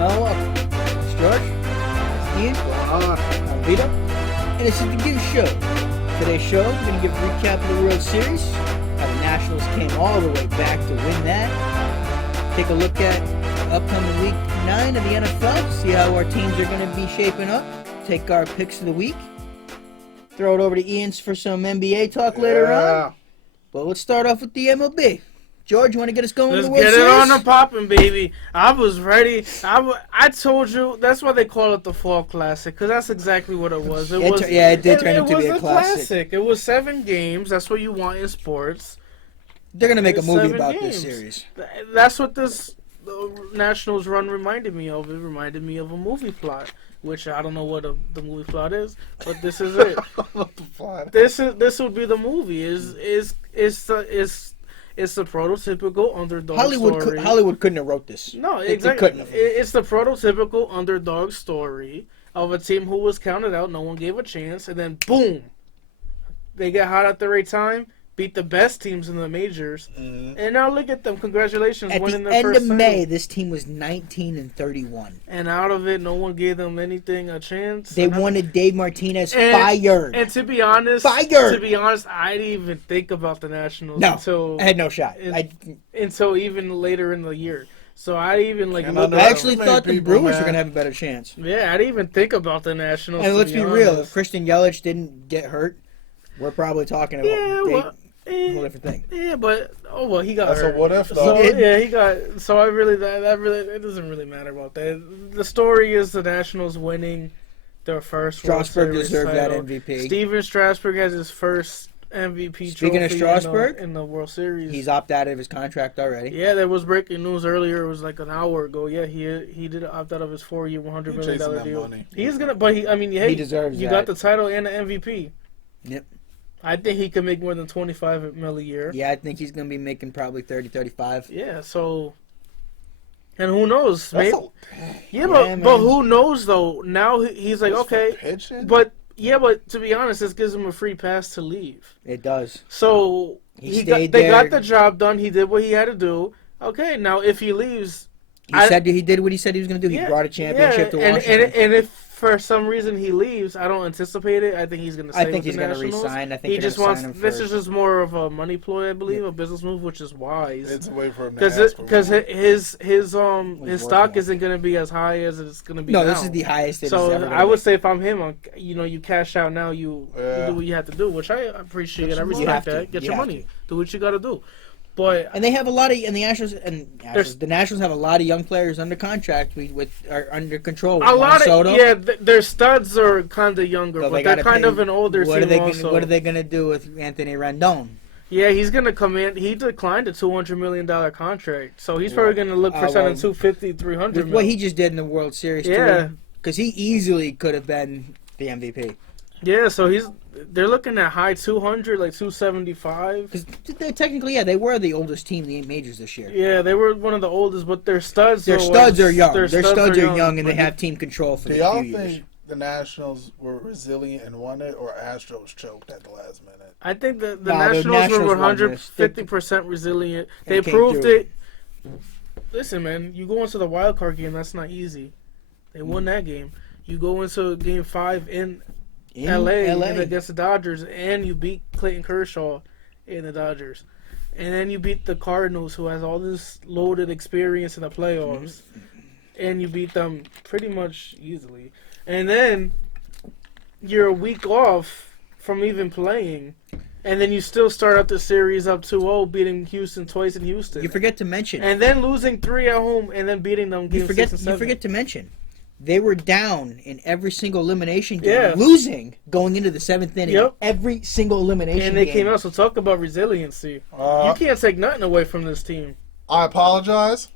Oh, welcome. It's George. It's Ian. I'm Vito. And this is the Giv Show. Today's show, we're going to give a recap of the World Series, how the Nationals came all the way back to win that. Take a look at upcoming Week 9 of the NFL, see how our teams are going to be shaping up. Take our picks of the week. Throw it over to Ian's for some NBA talk later on. But let's start off with the MLB. George, you want to get us going with the World Let's Series? get it on the popping, baby. I was ready. I told you, that's why they call it the Fall Classic, because that's exactly what it was. It did turn into be a classic. It was 7 games. That's what you want in sports. They're going to make a movie about games. this series. That's what this Nationals run reminded me of. It reminded me of a movie plot, which I don't know what the movie plot is, but this is it. This would be the movie. It's the prototypical underdog story. Hollywood couldn't have wrote this. No, exactly. It's the prototypical underdog story of a team who was counted out, no one gave a chance, and then boom, they get hot at the right time, beat the best teams in the majors, and now look at them. Congratulations, winning their first At the end of May, title. this team was 19-31. And out of it, no one gave them a chance. They wanted Dave Martinez fired. And to be honest, I didn't even think about the Nationals until I had no shot. Until even later in the year. So I even I actually thought the Brewers were gonna have a better chance. Yeah, I didn't even think about the Nationals. And let's be real, if Christian Yelich didn't get hurt, we're probably talking about a whole different thing. Yeah, but he got hurt. That's a what if though. So, he got. So it doesn't really matter about that. The story is the Nationals winning their first World Strasburg Series deserved title. that MVP. Steven Strasburg has his first MVP Speaking of trophy Strasburg, in the World Series. He's opted out of his contract already. Yeah, there was breaking news earlier. It was like an hour ago. Yeah, he did opt out of his 4-year, $100 million deal. Money. He's gonna, but he deserves. You got the title and the MVP. Yep. I think he could make more than $25 million a year. Yeah, I think he's going to be making probably 30, 35. Yeah, so... And who knows? But who knows, though? Now he's like, okay... But to be honest, this gives him a free pass to leave. It does. So, they got the job done. He did what he had to do. Okay, now if he leaves... He did what he said he was going to do. He brought a championship to Washington. And if for some reason he leaves, I don't anticipate it. I think he's going to stay with the Nationals. I think he's going to resign. I think he just wants. This is just more of a money ploy, I believe, a business move, which is wise. It's a way for him to ask because his stock isn't going to be as high as it's going to be. No, now. This is the highest. So I would say if I'm him, you cash out now. You do what you have to do, which I appreciate. I respect that. Get your money. Do what you got to do. And they have a lot of, and the Nationals have a lot of young players under contract are under control. Their studs are kind of younger, but they're kind of an older team also. What are they going to do with Anthony Rendon? Yeah, he's going to come in. He declined a $200 million contract, so he's probably going to look for something $250, $300 million. What he just did in the World Series, too, because he easily could have been the MVP. Yeah, so they're looking at high 200, like 275. Because technically, they were the oldest team in the majors this year. Yeah, they were one of the oldest, but their studs are young. Their studs are young, and they have team control for a few years. Do y'all think the Nationals were resilient and won it, or Astros choked at the last minute? I think the Nationals were 150% resilient. They proved it. Listen, man, you go into the wild card game, that's not easy. They won that game. You go into Game 5 in LA against the Dodgers, and you beat Clayton Kershaw in the Dodgers. And then you beat the Cardinals, who has all this loaded experience in the playoffs. And you beat them pretty much easily. And then you're a week off from even playing. And then you still start out the series up 2-0, beating Houston twice in Houston. You forget to mention. And then losing 3 at home, and then beating them Game 6 and 7. You forget to mention. They were down in every single elimination game, losing going into the 7th inning. Yep. Every single elimination game. And they came out, so talk about resiliency. You can't take nothing away from this team. I apologize.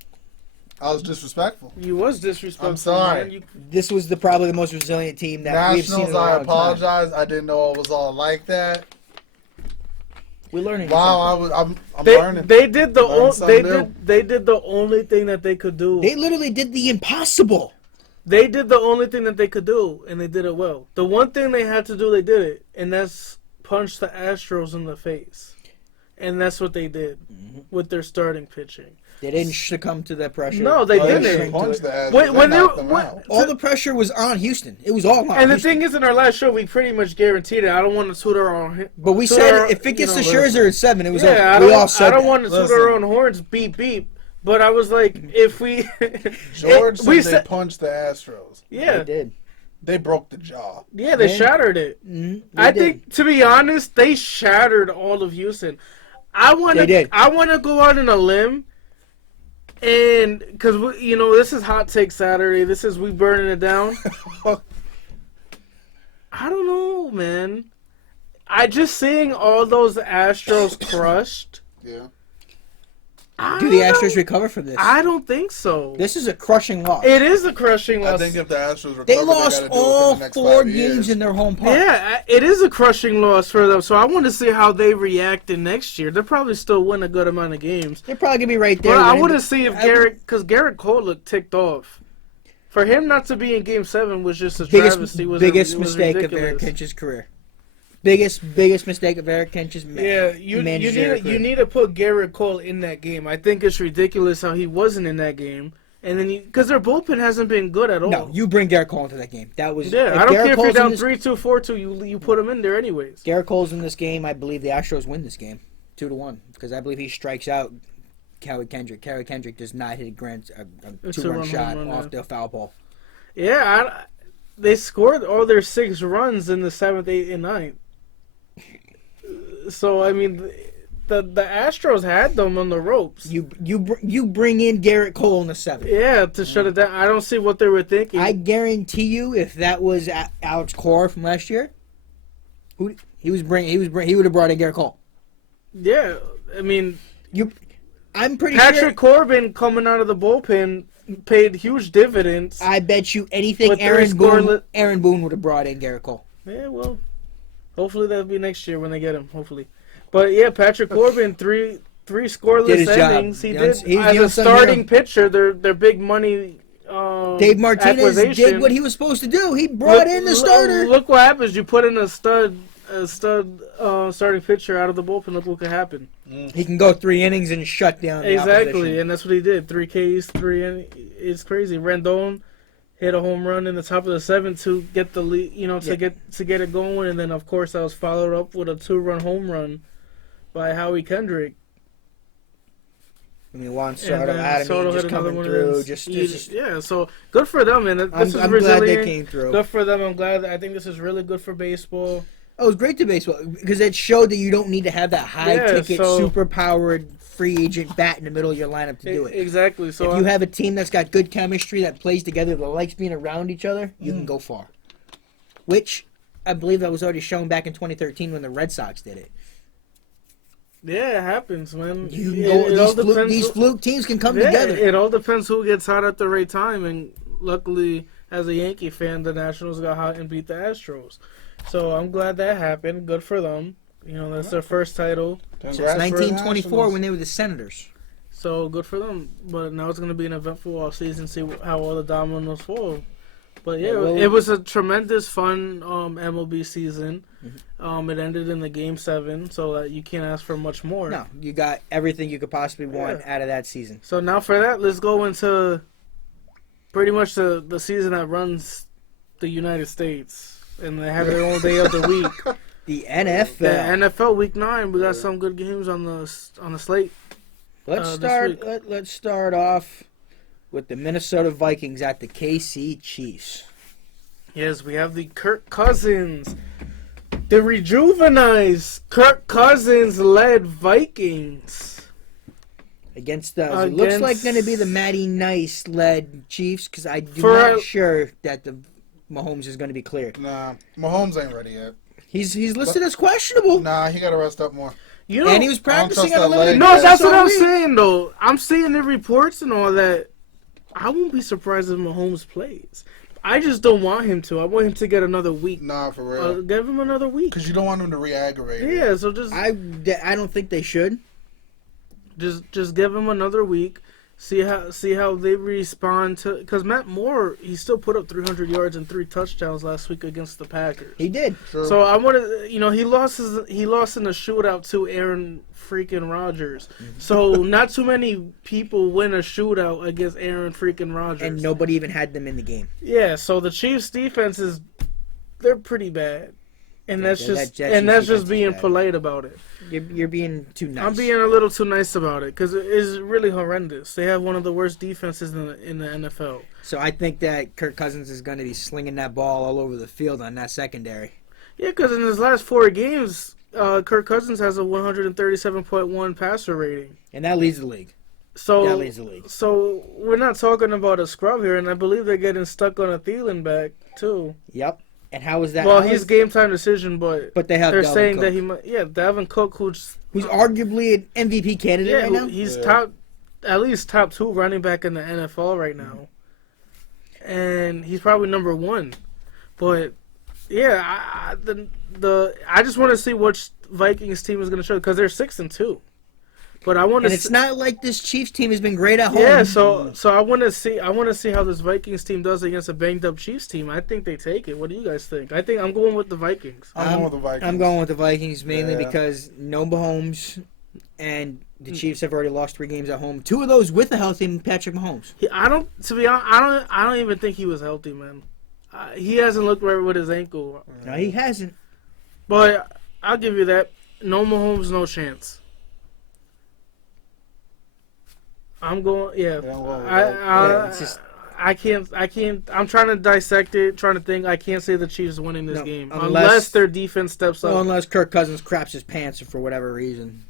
I was disrespectful. You was disrespectful. I'm sorry. Man. This was probably the most resilient team that we've seen in a long time. I apologize. I didn't know it was all like that. We're learning. Wow, I'm learning. They did the only thing that they could do. They literally did the impossible. They did the only thing that they could do, and they did it well. The one thing they had to do, they did it, and that's punch the Astros in the face. And that's what they did with their starting pitching. They didn't succumb to that pressure. No, they didn't. All the pressure was on Houston. It was all on And Houston. the thing is, in our last show, we pretty much guaranteed it. I don't want to toot our own. But we said if it gets to Scherzer at 7, it was over. I don't want to toot our own horns, beep beep. But I was like, if we George said they punched the Astros. Yeah, they did. They broke the jaw. Yeah, they shattered it. Mm-hmm. I think, to be honest, they shattered all of Houston. I want to go out on a limb, and because this is Hot Take Saturday. This is we burning it down. I don't know, man. I just seeing all those Astros crushed. Yeah. Do the Astros recover from this? I don't think so. This is a crushing loss. It is a crushing loss. I think if the Astros recover, they lost all 4 games in their home park. Yeah, it is a crushing loss for them. So I want to see how they react in next year. They'll probably still win a good amount of games. They're probably going to be right there. But I want to see if because Garrett Cole looked ticked off. For him not to be in Game 7 was just a travesty. Biggest mistake of Eric Kinch's career. Biggest mistake of Eric Kinch's you need to put Garrett Cole in that game. I think it's ridiculous how he wasn't in that game, and then because their bullpen hasn't been good at all. No, you bring Garrett Cole into that game. That was I don't care if you're down 3-2, 4-2. You put him in there anyways. Garrett Cole's in this game. I believe the Astros win this game 2-1 because I believe he strikes out Howie Kendrick. Howie Kendrick does not hit a 2-run shot off the foul ball. Yeah, they scored all their 6 runs in the 7th, 8th, and 9th. So I mean, the Astros had them on the ropes. You bring in Garrett Cole in the 7th. Yeah, to shut it down. I don't see what they were thinking. I guarantee you, if that was Alex Cora from last year, he would have brought in Garrett Cole. Yeah, I mean, I'm pretty Patrick sure Corbin coming out of the bullpen paid huge dividends. I bet you anything Aaron Boone would have brought in Garrett Cole. Yeah, well. Hopefully that'll be next year when they get him. Hopefully, but yeah, Patrick Corbin three scoreless innings. He did as a starting pitcher. Their big money. Dave Martinez did what he was supposed to do. He brought in the starter. Look what happens. You put in a stud starting pitcher out of the bullpen. Look what could happen. He can go 3 innings and shut down. Exactly, and that's what he did. 3 Ks, 3 innings. It's crazy. Rendon hit a home run in the top of the 7th to get the lead, to get it going, and then of course that was followed up with a 2-run home run by Howie Kendrick. I mean, Juan Soto just coming through. Yeah, so good for them, man. This I'm is glad they came through. Good for them. I'm glad. I think this is really good for baseball. Oh, it was great to baseball because it showed that you don't need to have that high-ticket, super-powered free agent bat in the middle of your lineup to do it. Exactly. So if you have a team that's got good chemistry that plays together, that likes being around each other, you can go far. Which I believe that was already shown back in 2013 when the Red Sox did it. Yeah, it happens, man. These fluke teams can come together. It all depends who gets hot at the right time, and luckily, as a Yankee fan, the Nationals got hot and beat the Astros. So I'm glad that happened. Good for them. That's their first title since 1924 when they were the Senators. So good for them. But now it's going to be an eventful off season. See how all the dominoes fall. But yeah, it was a tremendous fun MLB season. Mm-hmm. It ended in the Game 7, so that you can't ask for much more. No, you got everything you could possibly want out of that season. So now for that, let's go into pretty much the season that runs the United States. And they have their own day of the week. The NFL. The NFL Week 9. We got some good games on the slate. Let's start off with the Minnesota Vikings at the KC Chiefs. Yes, we have the Kirk Cousins, the rejuvenized Kirk Cousins-led Vikings against it looks like going to be the Matty Nice-led Chiefs because I'm not sure that the Mahomes is going to be cleared. Nah, Mahomes ain't ready yet. He's listed as questionable. Nah, he got to rest up more. And he was practicing at a limited. No, that's what I'm saying though. I'm seeing the reports and all that. I won't be surprised if Mahomes plays. I just don't want him to. I want him to get another week. Nah, for real. Give him another week. Because you don't want him to re-aggravate. Yeah, so just I don't think they should. Just give him another week. See how they respond to, because Matt Moore, he still put up 300 yards and 3 touchdowns last week against the Packers. He did. True. So I want to, he lost in the shootout to Aaron freaking Rodgers. So not too many people win a shootout against Aaron freaking Rodgers. And nobody even had them in the game. Yeah, so the Chiefs' defense they're pretty bad. And that's just being polite about it. You're being too nice. I'm being a little too nice about it because it is really horrendous. They have one of the worst defenses in the NFL. So I think that Kirk Cousins is going to be slinging that ball all over the field on that secondary. Yeah, because in his last 4 games, Kirk Cousins has a 137.1 passer rating. And that leads the league. So we're not talking about a scrub here, and I believe they're getting stuck on a Thielen back, too. Yep. And how is that? Well, he's game time decision, but they're saying that he might. Yeah, Dalvin Cook, who's arguably an MVP candidate right now. He's at least top 2 running back in the NFL right now, and he's probably number 1. But yeah, I just want to see which Vikings team is going to show because they're 6-2. But I want to. And it's not like this Chiefs team has been great at home. Yeah, so I want to see how this Vikings team does against a banged up Chiefs team. I think they take it. What do you guys think? I think I'm going with the Vikings. I'm going with the Vikings Mainly because no Mahomes, and the Chiefs have already lost 3 games at home. 2 of those with a healthy Patrick Mahomes. I don't even think he was healthy, man. He hasn't looked right with his ankle. No, he hasn't. But I'll give you that. No Mahomes, no chance. I'm going. Yeah. I can't. I'm trying to dissect it. Trying to think. I can't say the Chiefs winning this game unless their defense steps up. Unless Kirk Cousins craps his pants for whatever reason.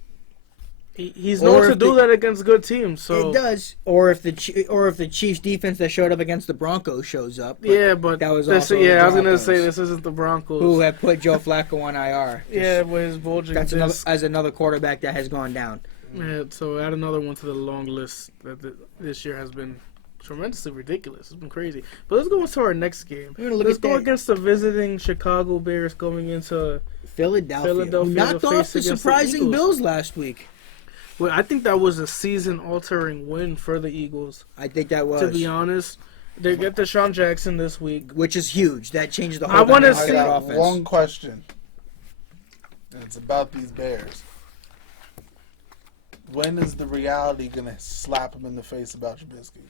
He's known to do that against good teams. So it does. Or if the Chiefs defense that showed up against the Broncos shows up. But that was also I was gonna say this isn't the Broncos who have put Joe Flacco on IR. With his bulging disc. As another quarterback that has gone down. Yeah, so add another one to the long list that this year has been tremendously ridiculous. It's been crazy. But let's go into our next game. Let's go against the visiting Chicago Bears going into Philadelphia who knocked off the surprising Bills last week. Well, I think that was a season-altering win for the Eagles. I think that was. To be honest, they get Deshaun Jackson this week, which is huge. That changed the whole dynamic of that offense. One question. And it's about these Bears. When is the reality going to slap him in the face about Trubisky?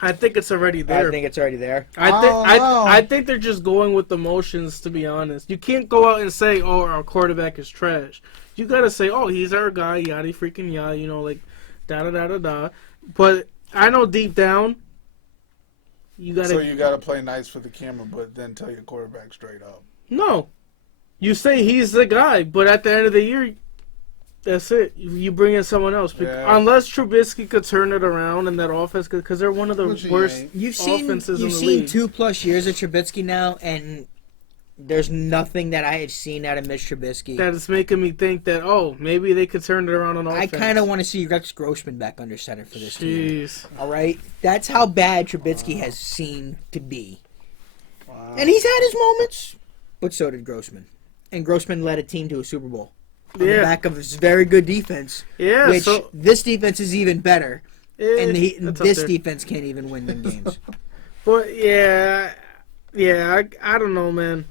I think it's already there. I think they're just going with the motions, to be honest. You can't go out and say, oh, our quarterback is trash. You got to say, oh, he's our guy, yada freaking yada, like da-da-da-da-da. But I know deep down, you got to... So you got to play nice for the camera, but then tell your quarterback straight up. No. You say he's the guy, but at the end of the year... That's it. You bring in someone else. Unless Trubisky could turn it around in that offense, because they're one of the worst offenses in the league. You've seen 2+ years of Trubisky now, and there's nothing that I have seen out of Mitch Trubisky that is making me think that, maybe they could turn it around on offense. I kind of want to see Rex Grossman back under center for this team. All right? That's how bad Trubisky has seemed to be. Wow. And he's had his moments, but so did Grossman. And Grossman led a team to a Super Bowl. On the back of this very good defense. Yeah, which this defense is even better. And this defense can't even win them games. But, I don't know, man.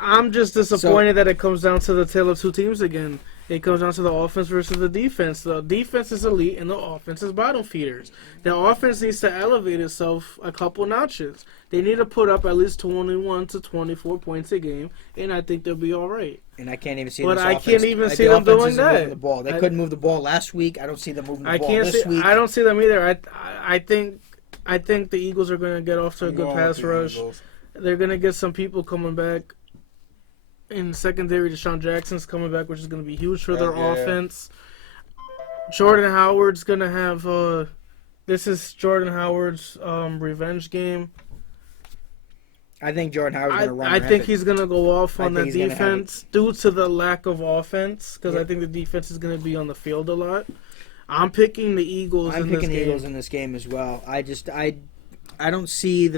I'm just disappointed that it comes down to the tale of 2 teams again. It comes down to the offense versus the defense. The defense is elite, and the offense is bottom feeders. The offense needs to elevate itself a couple notches. They need to put up at least 21 to 24 points a game, and I think they'll be all right. And I can't even see them doing that. The ball. They couldn't move the ball last week. I don't see them moving the ball this week. I don't see them either. I think the Eagles are going to get off to a good pass rush. They're going to get some people coming back. In secondary, Deshaun Jackson's coming back, which is going to be huge for their offense. Jordan Howard's going to have this is Jordan Howard's revenge game. I think Jordan Howard's going to run. I think he's going to go off on the defense due to the lack of offense, because I think the defense is going to be on the field a lot. I'm picking the Eagles. I'm picking the Eagles in this game as well. I don't see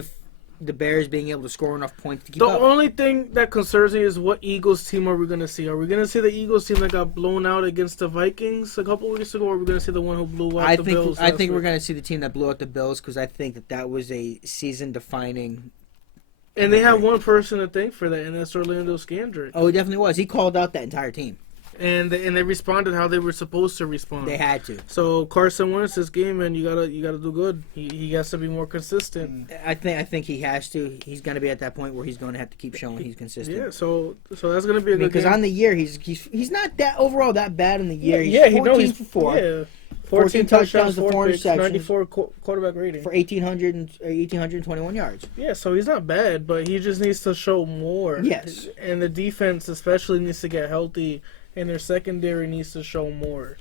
the Bears being able to score enough points to keep the up. The only thing that concerns me is what Eagles team are we going to see? Are we going to see the Eagles team that got blown out against the Vikings a couple weeks ago, or are we going to see the one who blew out the Bills? I think we're going to see the team that blew out the Bills because I think that was a season-defining. And they have one person to thank for that, and that's Orlando Scandrick. Oh, he definitely was. He called out that entire team. And they responded how they were supposed to respond. They had to. So Carson Wentz this game, man, you gotta do good. He has to be more consistent. I think he has to. He's going to be at that point where he's going to have to keep showing he's consistent. Yeah. So that's going to be a good game. Because on the year he's not that overall that bad in the year. He's 14 for 4. Yeah. 14 touchdowns to 4 interceptions. 94 quarterback rating. For 1,821 yards. Yeah, so he's not bad, but he just needs to show more. Yes. And the defense especially needs to get healthy, and their secondary needs to show more.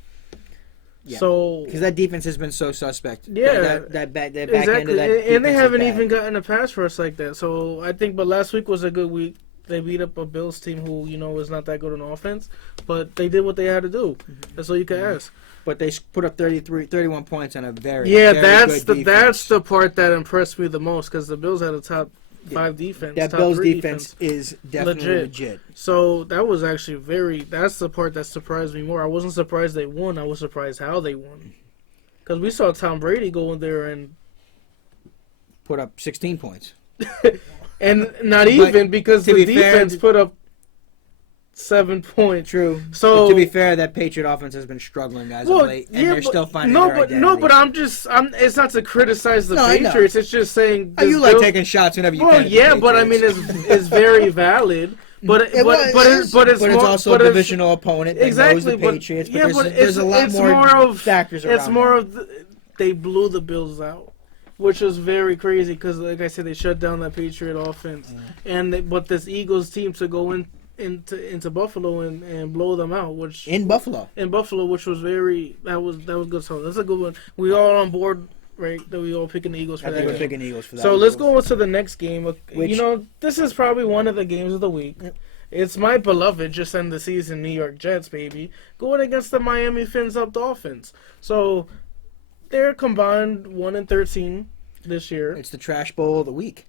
Yeah. So because that defense has been so suspect. Yeah. That back exactly. end of that defense and they haven't is bad. even gotten a pass rush like that. So I think, but last week was a good week. They beat up a Bills team who, is not that good on offense, but they did what they had to do. That's all you can ask. But they put up 31 points on a very that's good defense. That's the part that impressed me the most because the Bills had a top 5 defense. That top Bills 3 defense is definitely legit. So that was actually that's the part that surprised me more. I wasn't surprised they won. I was surprised how they won. Because we saw Tom Brady go in there and put up 16 points. and not even because the defense put up 7 points. True. So but to be fair, that Patriot offense has been struggling as of late, and they're still finding their identity. But I'm it's not to criticize the Patriots. It's just saying you like taking shots whenever you can. Well, yeah, but I mean, it's very valid. But it's also a divisional opponent that knows the Patriots. But there's a lot more factors around. It's more of they blew the Bills out, which was very crazy because, like I said, they shut down that Patriot offense, but this Eagles team to go into Buffalo and blow them out, which in Buffalo, which was that was good. So that's a good one. We all on board. Right, that we all picking the Eagles for that. I think we're picking the Eagles for that. So let's go on to the next game. This is probably one of the games of the week. It's my beloved, just end the season, New York Jets, baby, going against the Miami Fins up Dolphins. So they're combined 1-13 this year. It's the trash bowl of the week.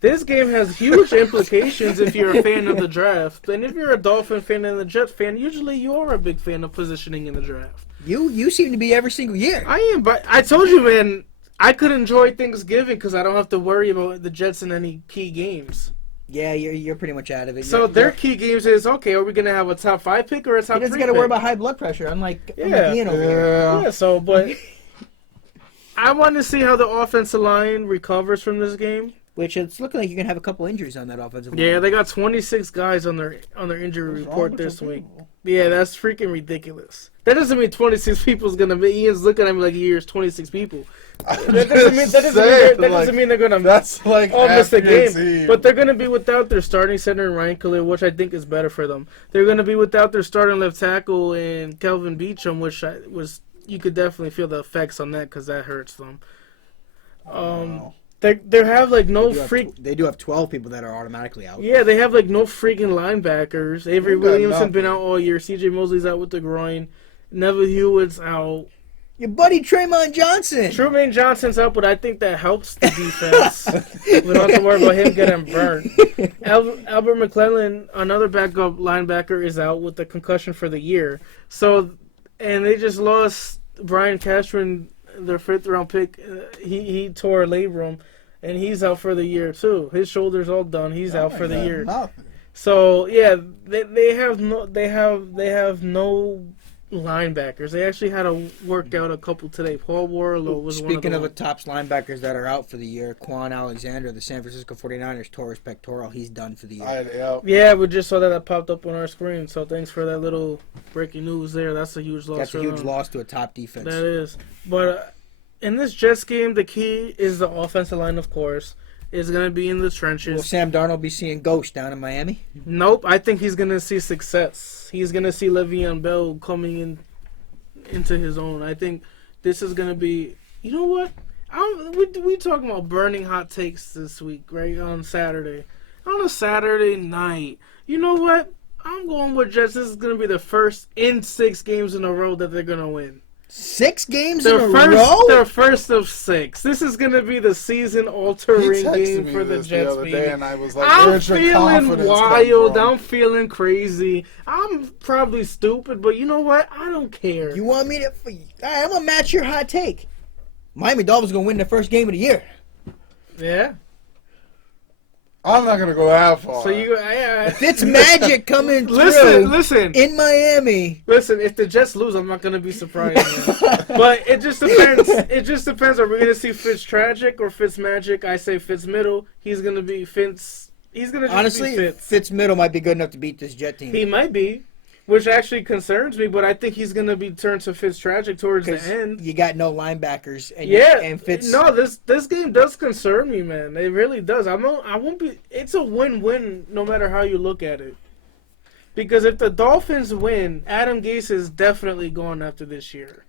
This game has huge implications if you're a fan of the draft. And if you're a Dolphin fan and a Jet fan, usually you are a big fan of positioning in the draft. You seem to be every single year. I am, but I told you, man, I could enjoy Thanksgiving because I don't have to worry about the Jets in any key games. Yeah, you're pretty much out of it. So their key games is, okay, are we going to have a top 5 pick or a top 3 pick? He doesn't got to worry about high blood pressure, unlike Ian over here. Yeah, so, but I want to see how the offensive line recovers from this game. Which it's looking like you're going to have a couple injuries on that offensive line. Yeah, they got 26 guys on their injury report this week. Yeah, that's freaking ridiculous. That doesn't mean 26 people is going to be. Ian's looking at me like he hears 26 people. That doesn't mean they're going to miss the game. But they're going to be without their starting center, Ryan Khalil, which I think is better for them. They're going to be without their starting left tackle and Kelvin Beachum, which you could definitely feel the effects on that because that hurts them. They have They do have 12 people that are automatically out. Yeah, they have no freaking linebackers. Avery Williamson been out all year. C.J. Mosley's out with the groin. Neville Hewitt's out. Your buddy Trayvon Johnson. Tremaine Johnson's out, but I think that helps the defense. We don't have to worry about him getting burnt. Albert McClellan, another backup linebacker, is out with the concussion for the year. So, and they just lost Brian Cashman, their 5th-round pick. He tore a labrum, and he's out for the year too. His shoulder's all done. He's out for the year. Nothing. So yeah, they have no linebackers. They actually had to work out a couple today. Paul Warlow was one of them. Speaking of the top linebackers that are out for the year, Quan Alexander, the San Francisco 49ers, tore his pectoral. He's done for the year. Yeah, we just saw that popped up on our screen. So thanks for that little breaking news there. That's a huge loss. That's a huge loss to a top defense. That is. But in this Jets game, the key is the offensive line, of course. Is going to be in the trenches. Will Sam Darnold be seeing ghosts down in Miami? Nope. I think he's going to see success. He's going to see Le'Veon Bell coming into his own. I think this is going to be... You know what? We talking about burning hot takes this week, right? On Saturday. On a Saturday night. You know what? I'm going with Jets. This is going to be the first in 6 games in a row that they're going to win. 6 games in a row? Their first of 6. This is going to be the season-altering game for the Jets. The other day and I was like, I'm feeling wild. I'm feeling crazy. I'm probably stupid, but you know what? I don't care. You want me to... All right, I'm going to match your hot take. Miami Dolphins going to win the first game of the year. Yeah. I'm not going to go that far. So you, Fitz magic coming through. Listen. In Miami. Listen, if the Jets lose, I'm not going to be surprised. But it just depends. It just depends. Are we going to see Fitz tragic or Fitz magic? I say Fitz middle. He's going to be Fitz. He's going to honestly, be Fitz. Fitz middle might be good enough to beat this Jet team. He might be. Which actually concerns me, but I think he's going to be turned to Fitz tragic towards the end. You got no linebackers. And Fitz. No, this game does concern me, man. It really does. I won't be. It's a win-win no matter how you look at it. Because if the Dolphins win, Adam Gase is definitely going after this year.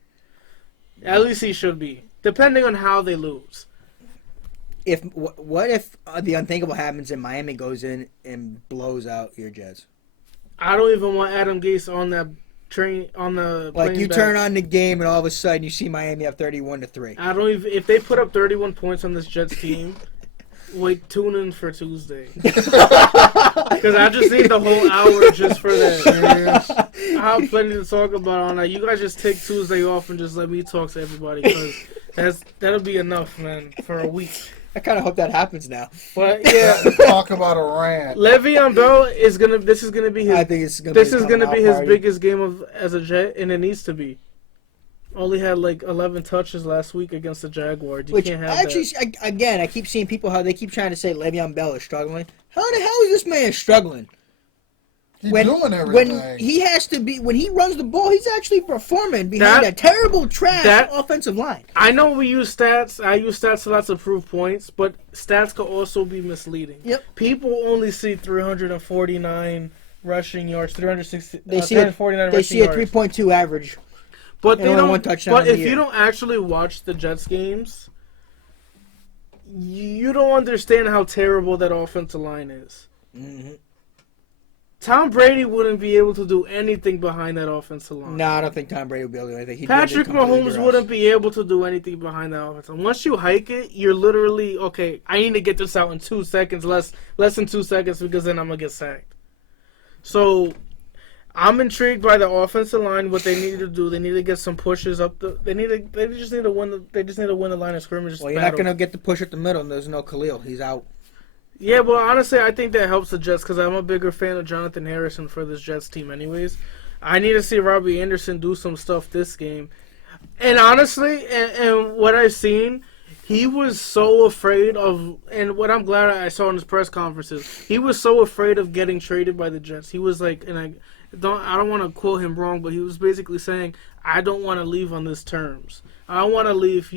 At least he should be, depending on how they lose. What if the unthinkable happens and Miami goes in and blows out your Jets? I don't even want Adam Gase on that train on the. Like you turn on the game and all of a sudden you see Miami up 31-3. I don't even. If they put up 31 points on this Jets team, tune in for Tuesday. Because I just need the whole hour just for that. I have plenty to talk about on that. You guys just take Tuesday off and just let me talk to everybody because that'll be enough, man, for a week. I kind of hope that happens now. But yeah, talk about a rant. Le'Veon Bell is gonna. This is gonna be his. I think it's gonna. This is gonna be his biggest game as a Jet, and it needs to be. Only had like 11 touches last week against the Jaguars. You can't have that. Again, I keep seeing people how they keep trying to say Le'Veon Bell is struggling. How the hell is this man struggling? He's doing everything. When he has to be, when he runs the ball, he's actually performing behind a terrible trash offensive line. I know we use stats. I use stats a lot to prove points, but stats could also be misleading. Yep. People only see 349 rushing yards, 360. They see a 3.2 average. But they don't. One touchdown but if you don't actually watch the Jets games, you don't understand how terrible that offensive line is. Mm-hmm. Tom Brady wouldn't be able to do anything behind that offensive line. No, I don't think Tom Brady would be able to do anything. Patrick Mahomes wouldn't be able to do anything behind that offensive line. Once you hike it, you're literally, okay, I need to get this out in 2 seconds, less than 2 seconds, because then I'm going to get sacked. So I'm intrigued by the offensive line. What they need to do, they need to get some pushes up. They just need to win the line of scrimmage. Well, you're not going to get the push at the middle, and there's no Khalil. He's out. Yeah, well, honestly, I think that helps the Jets because I'm a bigger fan of Jonathan Harrison for this Jets team anyways. I need to see Robbie Anderson do some stuff this game. And honestly, and what I've seen, he was so afraid of, and what I'm glad I saw in his press conferences, he was so afraid of getting traded by the Jets. He was like, and I don't want to quote him wrong, but he was basically saying, I don't want to leave on these terms. I don't want to leave,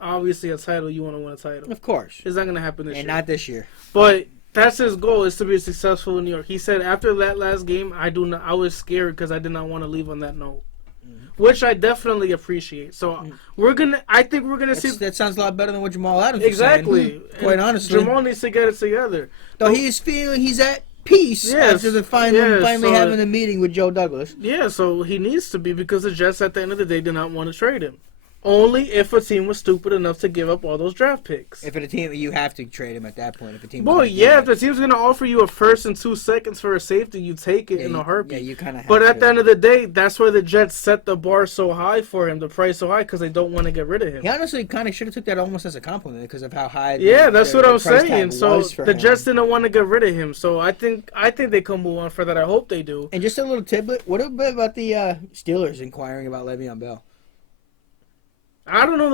obviously a title, you want to win a title. Of course. It's not going to happen this year. And not this year. But that's his goal, is to be successful in New York. He said after that last game, I was scared because I did not want to leave on that note. Which I definitely appreciate. So I think we're gonna see. That sounds a lot better than what Jamal Adams exactly. was saying. Quite honestly, Jamal needs to get it together. So he's feeling he's at peace after finally having a meeting with Joe Douglas. Yeah, so he needs to be, because the Jets at the end of the day did not want to trade him. Only if a team was stupid enough to give up all those draft picks. If a team, you have to trade him at that point. If a team, if the team's gonna offer you a first and 2 seconds for a safety, you take it in a heartbeat. Yeah, you kind of. But at the end of the day, that's why the Jets set the bar so high for him, the price so high, because they don't want to get rid of him. He honestly kind of should have took that almost as a compliment because of how high. That's what I'm saying. So the Jets didn't want to get rid of him. So I think they can move on for that. I hope they do. And just a little tidbit. What about the Steelers inquiring about Le'Veon Bell? I don't know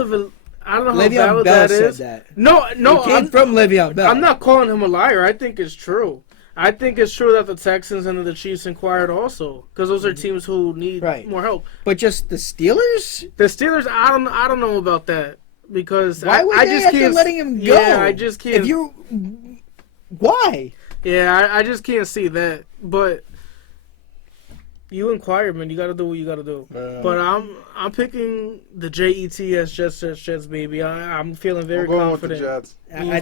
how Le'Veon valid Bell that is. said that. No, it came from Le'Veon Bell. I'm not calling him a liar. I think it's true. I think it's true that the Texans and the Chiefs inquired also, because those are teams who need more help. But just the Steelers? The Steelers, I don't know about that, because why would they after letting him go? Yeah, I just can't. Why? Yeah, I just can't see that. But You inquire, man. You gotta do what you gotta do. Yeah. But I'm picking the Jets, Jets, baby. I'm feeling very confident. With the Jets. I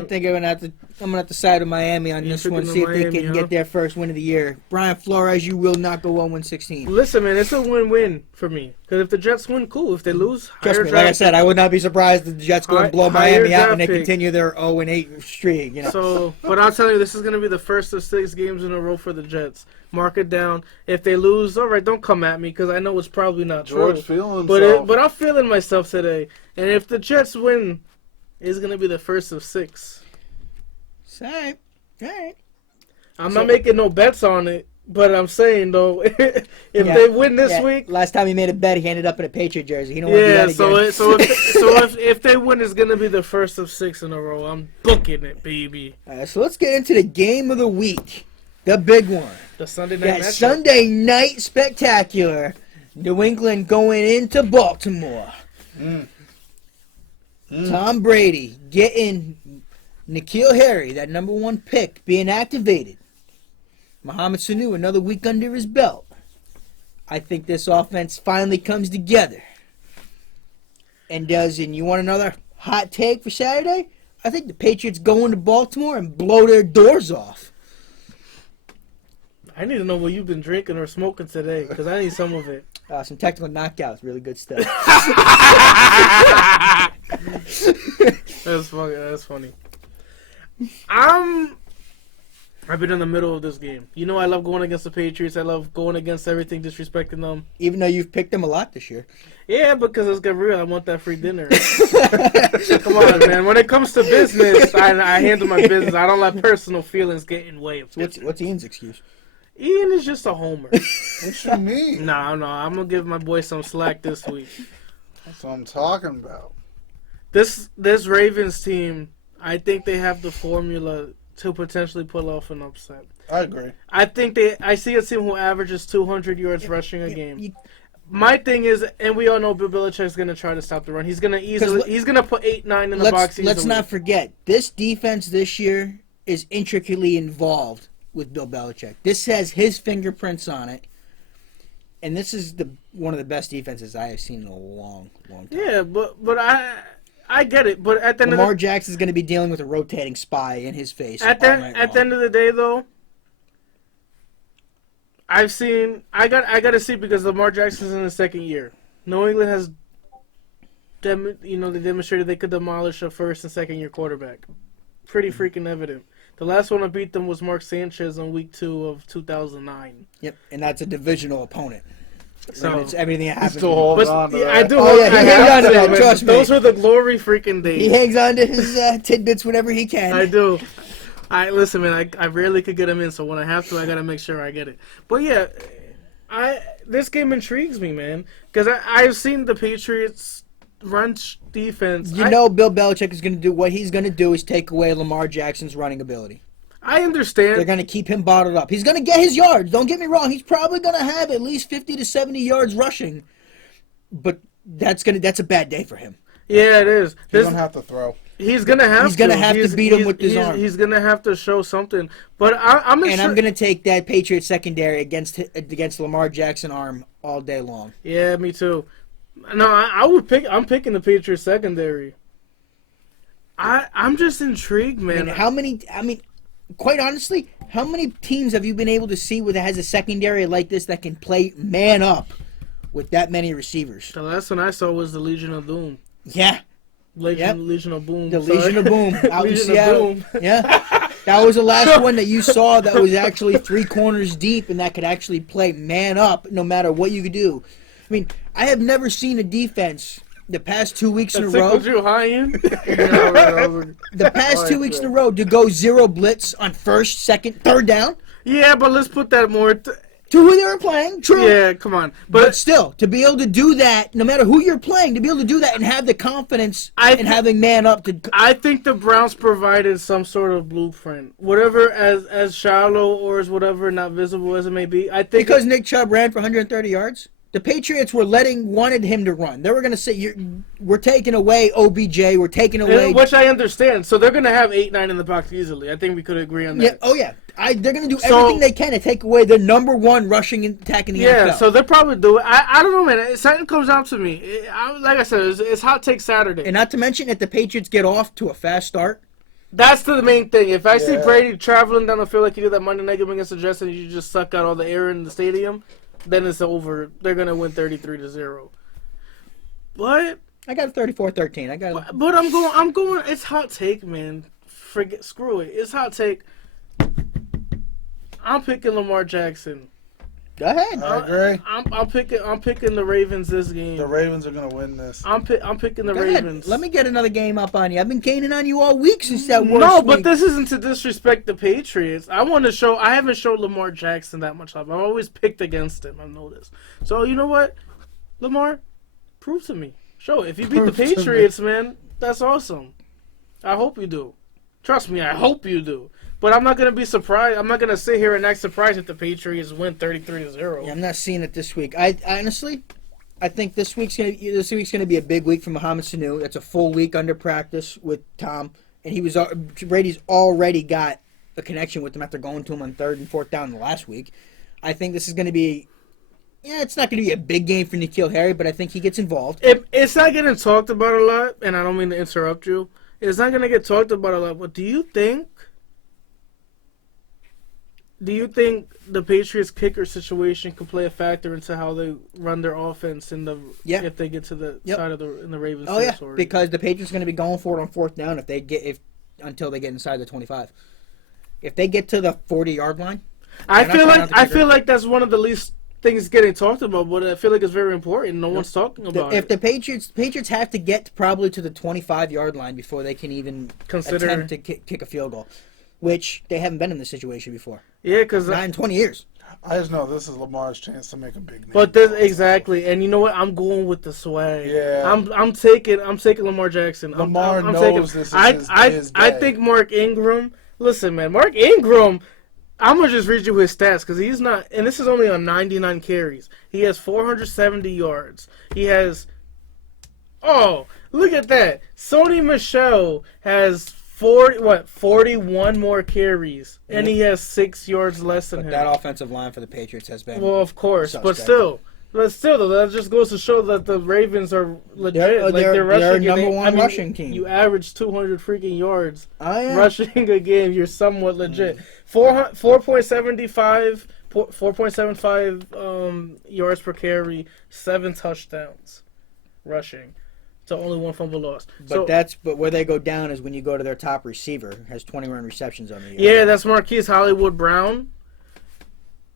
think I'm gonna have to side with Miami on this one. See if they can get their first win of the year. Brian Flores, you will not go 1-16. Listen, man, it's a win-win for me. Because if the Jets win, cool. If they lose, trust me. Like I said, I would not be surprised if the Jets go and blow Miami out and they continue their 0-8 streak. You know. So, but I'll tell you, this is gonna be the first of 6 games in a row for the Jets. Mark it down. If they lose, all right, don't come at me because I know it's probably not George true. feeling But I'm feeling myself today. And if the Jets win, it's going to be the first of 6. All right. I'm not making no bets on it, but I'm saying, though, if they win this week. Last time he made a bet, he ended up in a Patriot jersey. He don't want to do that again. So if they win, it's going to be the first of 6 in a row. I'm booking it, baby. All right, so let's get into the game of the week. The big one. The Sunday night matchup. Sunday night spectacular. New England going into Baltimore. Tom Brady getting N'Keal Harry, that number 1 pick, being activated. Mohamed Sanu, another week under his belt. I think this offense finally comes together. And you want another hot take for Saturday? I think the Patriots go into Baltimore and blow their doors off. I need to know what you've been drinking or smoking today, because I need some of it. Some technical knockouts, really good stuff. That's funny. I've been in the middle of this game. You know I love going against the Patriots. I love going against everything, disrespecting them. Even though you've picked them a lot this year. Yeah, because let's get real. I want that free dinner. Come on, man. When it comes to business, I handle my business. I don't let personal feelings get in the way of business. What's Ian's excuse? Ian is just a homer. What you mean? No. I'm going to give my boy some slack this week. That's what I'm talking about. This Ravens team, I think they have the formula to potentially pull off an upset. I agree. I see a team who averages 200 yards rushing a game. My thing is, and we all know Bill Belichick's going to try to stop the run. He's going to put 8-9 in the box easily. Let's not forget, this defense this year is intricately involved with Bill Belichick. This has his fingerprints on it, and this is one of the best defenses I have seen in a long, long time. Yeah, but I get it. But at the end Lamar Jackson's going to be dealing with a rotating spy in his face. At the end of the day, though, I got to see, because Lamar Jackson's in his second year. New England has, they demonstrated they could demolish a first and second year quarterback. Pretty freaking evident. The last one to beat them was Mark Sanchez in week 2 of 2009. Yep, and that's a divisional opponent. So it's everything that happens. Still holding on to that. I do. He hangs on to that. Trust me. Those were the glory freaking days. He hangs on to his tidbits whenever he can. I do. Listen, man. I rarely could get him in, so when I have to, I gotta make sure I get it. But yeah, this game intrigues me, man, because I've seen the Patriots run defense. Bill Belichick is going to do what he's going to do is take away Lamar Jackson's running ability. I understand. They're going to keep him bottled up. He's going to get his yards. Don't get me wrong. He's probably going to have at least 50 to 70 yards rushing, but that's a bad day for him. Yeah, it is. He's going to have to throw. He's going to have to beat him with his arm. He's going to have to show something. But I'm going to take that Patriots secondary against Lamar Jackson arm all day long. Yeah, me too. No, I'm picking the Patriots secondary. I'm just intrigued, man. Quite honestly, how many teams have you been able to see that has a secondary like this that can play man up with that many receivers? The last one I saw was the Legion of Doom. Yeah. Legion of Boom. The Legion of Boom out in Seattle. Boom. Yeah. That was the last one that you saw that was actually 3 corners deep and that could actually play man up no matter what you could do. I mean, I have never seen a defense the past 2 weeks in a row. You high in? The past 2 weeks in a row to go 0 blitz on first, second, third down. Yeah, but let's put that more to who they were playing. True. Yeah, come on. But still, to be able to do that, no matter who you're playing, to be able to do that and have the confidence in having man up to. I think the Browns provided some sort of blueprint, whatever as shallow or as whatever not visible as it may be. I think because Nick Chubb ran for 130 yards. The Patriots wanted him to run. They were going to say, we're taking away OBJ, we're taking away... Which I understand. So they're going to have 8-9 in the box easily. I think we could agree on that. Yeah, oh, yeah. They're going to do everything they can to take away the number one rushing attack in the NFL. Yeah, so they'll probably do it. I don't know, man. Something comes down to me. Like I said, it's hot take Saturday. And not to mention, if the Patriots get off to a fast start. That's the main thing. If I see Brady traveling down the field like he did that Monday night game against the Jets and you just suck out all the air in the stadium, then it's over. They're going to win 33-0. But I got a 34-13. But I'm going. It's hot take, man. Screw it. It's hot take. I'm picking Lamar Jackson. Go ahead. I agree. I'm picking the Ravens this game. The Ravens are gonna win this. I'm picking the Go Ravens. ahead. Let me get another game up on you. I've been gaining on you all week since that worst No, week. but this isn't to disrespect the Patriots. I haven't showed Lamar Jackson that much love. I've always picked against him. I know this. So you know what, Lamar, prove to me. Show it. If you beat the Patriots, man, that's awesome. I hope you do. Trust me, I hope you do. But I'm not going to be surprised. I'm not going to sit here and act surprised if the Patriots win 33-0. Yeah, I'm not seeing it this week. I honestly think this week's going to be a big week for Mohamed Sanu. That's a full week under practice with Tom, and Brady's already got a connection with him after going to him on 3rd and 4th down the last week. I think this is going to be. Yeah, it's not going to be a big game for N'Keal Harry, but I think he gets involved. It's not getting talked about a lot, and I don't mean to interrupt you. It's not going to get talked about a lot, but do you think the Patriots kicker situation could play a factor into how they run their offense if they get to the side of in the Ravens? Oh yeah, because the Patriots are going to be going for it on 4th down until they get inside the 25. If they get to the 40-yard line, I feel like that's one of the least things getting talked about, but I feel like it's very important. No one's talking about it. If the Patriots have to get probably to the 25-yard line before they can even attempt to kick a field goal, which they haven't been in this situation before. Yeah, because not in 20 years. I just know this is Lamar's chance to make a big name. But exactly, and you know what? I'm going with the swag. Yeah, I'm taking Lamar Jackson. Lamar knows this is his day. I think Mark Ingram. Listen, man, Mark Ingram. I'm going to just read you his stats because he's not, and this is only on 99 carries. He has 470 yards. He has, look at that. Sony Michel has 41 more carries, and he has 6 yards less than him. That offensive line for the Patriots has been. Well, of course, but still, though, that just goes to show that the Ravens are legit. They're rushing. They're number one rushing team. You average 200 freaking yards rushing a game. You're somewhat legit. 4.75 yards per carry, 7 touchdowns rushing. So only 1 fumble lost. But where they go down is when you go to their top receiver, has 21 receptions on the year. Yeah, that's Marquise Hollywood Brown.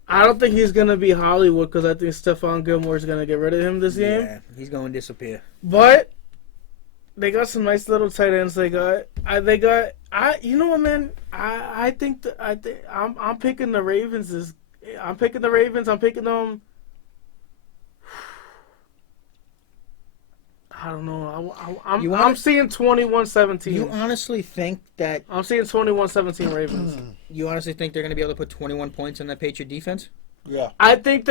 I don't think he's going to be Hollywood because I think Stephon Gilmore is going to get rid of him this game. Yeah, he's going to disappear. But they got some nice little tight ends. You know what, man? I'm picking the Ravens. I'm picking the Ravens. I'm picking them. I don't know. I'm seeing 21-17. You honestly think that... I'm seeing 21-17 Ravens. You honestly think they're going to be able to put 21 points on that Patriot defense? Yeah. I think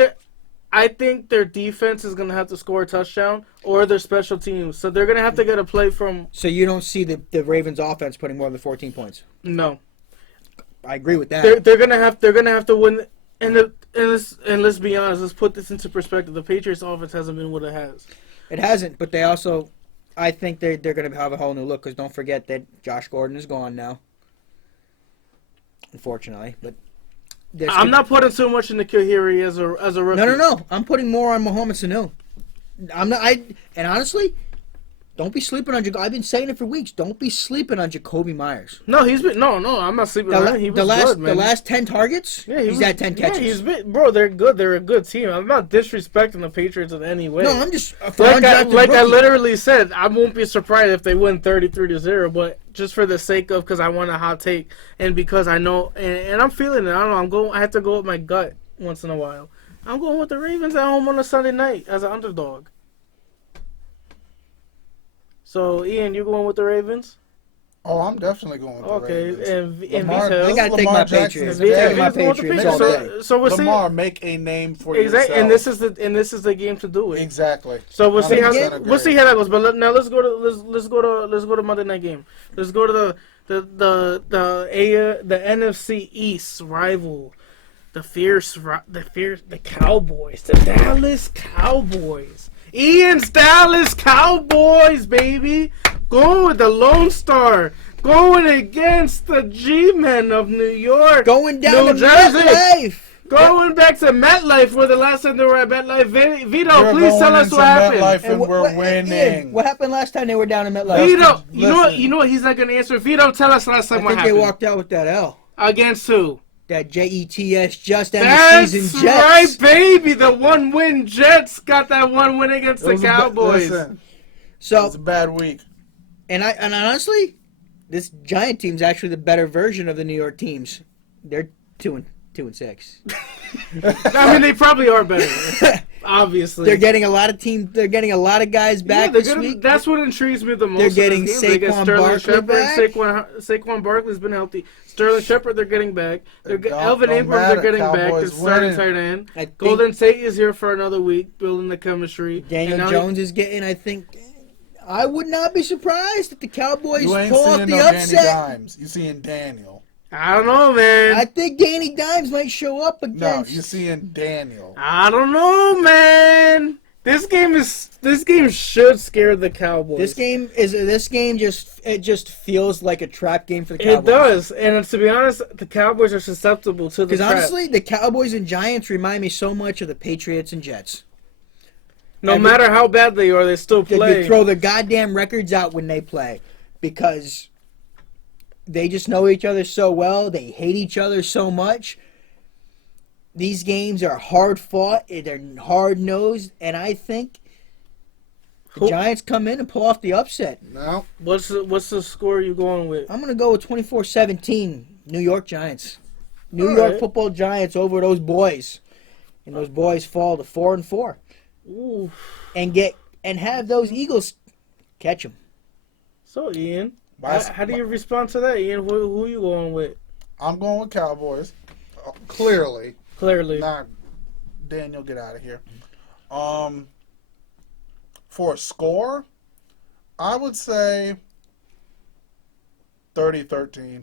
their defense is going to have to score a touchdown or their special teams. So they're going to have to get a play from... So you don't see the Ravens offense putting more than 14 points? No. I agree with that. They're going to have to win... And let's be honest. Let's put this into perspective. The Patriots offense hasn't been what it has. It hasn't, but they also, I think they're going to have a whole new look because don't forget that Josh Gordon is gone now, unfortunately. But I'm not putting too much into Kihiri as a rookie. No. I'm putting more on Mohamed Sanu. And honestly, don't be sleeping on I've been saying it for weeks. Don't be sleeping on Jacoby Myers. No, he's been no. I'm not sleeping on him. He was good, man. The last 10 targets. Yeah, he's had 10 catches. Yeah, he's been, bro. They're good. They're a good team. I'm not disrespecting the Patriots in any way. No, I'm just I literally said, I won't be surprised if they win 33-0. But just for the sake of, because I want a hot take, and because I know, and I'm feeling it. I don't know. I have to go with my gut once in a while. I'm going with the Ravens at home on a Sunday night as an underdog. So, Ian, you going with the Ravens? Oh, I'm definitely going with the Ravens. And Lamar, Vito. I gotta take my Patriots. Taking my Patriots all day. So we're seeing Lamar, make a name for exactly, yourself. and this is the game to do it. Exactly. So we'll see how agree. we'll see how that goes. But now let's go to Monday night game. Let's go to the NFC East rival, the Cowboys, the Dallas Cowboys. Ian's Dallas Cowboys, baby. Going with the Lone Star. Going against the G-Men of New York. Going down New to Jersey. MetLife. Going back to MetLife, where the last time they were at MetLife. Vito, please tell us what happened. And we're winning. Ian, what happened last time they were down in MetLife? Vito, you know what? He's not going to answer. Vito, tell us last time what happened. I think they walked out with that L. Against who? That Jets just end the season Jets. That's right, baby. The one-win Jets got that one win against the Cowboys. So it's a bad week. And honestly, this Giant team's actually the better version of the New York teams. They're 2-6. I mean, they probably are better. Obviously, they're getting a lot of guys back this week. That's what intrigues me the most. They're getting Saquon Barkley back. Saquon Barkley's been healthy. Sterling Shepard, they're getting back. Elvin Ingram, they're getting back. They're starting tight end. Golden Tate is here for another week, building the chemistry. Daniel Jones is getting, I think. I would not be surprised if the Cowboys pull off the upset. You seeing Daniel? I don't know, man. I think Danny Dimes might show up against. No, you're seeing Daniel. I don't know, man. This game should scare the Cowboys. This game just feels like a trap game for the Cowboys. It does, and to be honest, the Cowboys are susceptible to the trap. Because honestly, the Cowboys and Giants remind me so much of the Patriots and Jets. No matter how bad they are, they still play. They throw the goddamn records out when they play because they just know each other so well. They hate each other so much. These games are hard fought. They're hard nosed, and I think the Giants come in and pull off the upset. No. What's the score you going with? I'm gonna go with 24-17. New York Giants. New York Football Giants over those boys, and those boys fall to 4-4. Ooh. And have those Eagles catch them. So Ian, how do you respond to that, Ian? Who are you going with? I'm going with Cowboys. Clearly. Nah, Daniel, get out of here. For a score, I would say 30-13.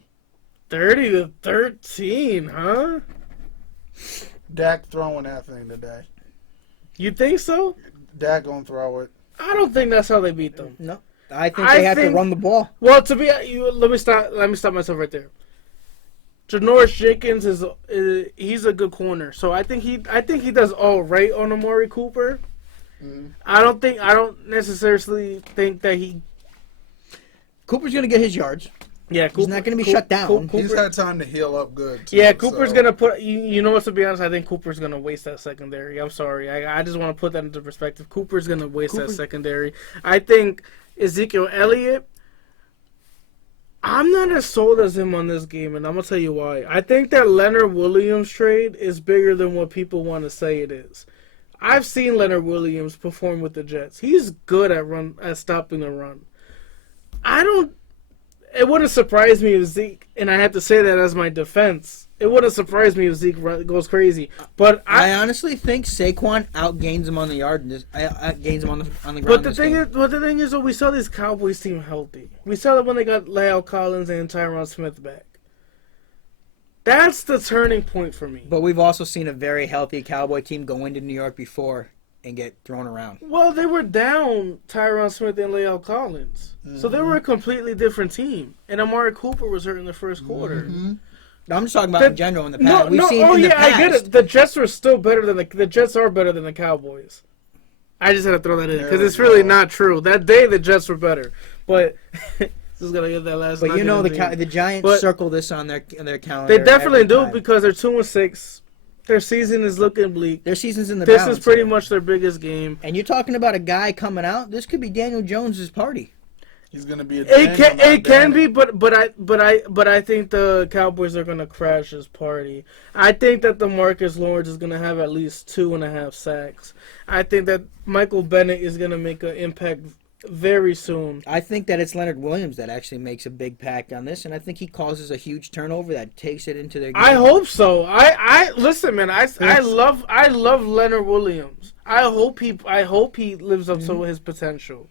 30-13, huh? Dak throwing that thing today. You think so? Dak gonna throw it. I don't think that's how they beat them. No, I think they have to run the ball. Well, let me stop myself right there. Janoris Jenkins he's a good corner, so I think he does all right on Amari Cooper. Mm-hmm. I don't necessarily think that Cooper's gonna get his yards. Yeah, he's not going to be shut down. He's had time to heal up good, too. Yeah, Cooper's going to put... You know what, to be honest, I think Cooper's going to waste that secondary. I'm sorry. I just want to put that into perspective. Cooper's going to waste that secondary. I think Ezekiel Elliott... I'm not as sold as him on this game, and I'm going to tell you why. I think that Leonard Williams trade is bigger than what people want to say it is. I've seen Leonard Williams perform with the Jets. He's good at stopping the run. It wouldn't surprise me if Zeke, and I have to say that as my defense, it wouldn't surprise me if Zeke goes crazy. But I honestly think Saquon outgains him on the yard and outgains him on the ground. But the thing is, we saw this Cowboys team healthy. We saw that when they got La'el Collins and Tyron Smith back. That's the turning point for me. But we've also seen a very healthy Cowboy team go into New York before and get thrown around. Well, they were down Tyron Smith and La'el Collins. Mm-hmm. So they were a completely different team. And Amari Cooper was hurt in the first quarter. Mm-hmm. No, I'm just talking about in general in the past. I get it. The Jets are still better than the Jets are better than the Cowboys. I just had to throw that in because it's really not true. That day the Jets were better. But just gotta get that last. But you know the Giants circle this on their calendar. They definitely do because they're 2-6. Their season is looking bleak. Their season's in the balance. This is pretty much their biggest game. And you're talking about a guy coming out. This could be Daniel Jones's party. He's gonna be. It can be, but I think the Cowboys are gonna crash his party. I think that DeMarcus Lawrence is gonna have at least 2.5 sacks. I think that Michael Bennett is gonna make an impact very soon. I think that it's Leonard Williams that actually makes a big pack on this, and I think he causes a huge turnover that takes it into their game. I hope so. I listen, man. I love Leonard Williams. I hope he lives up to his potential.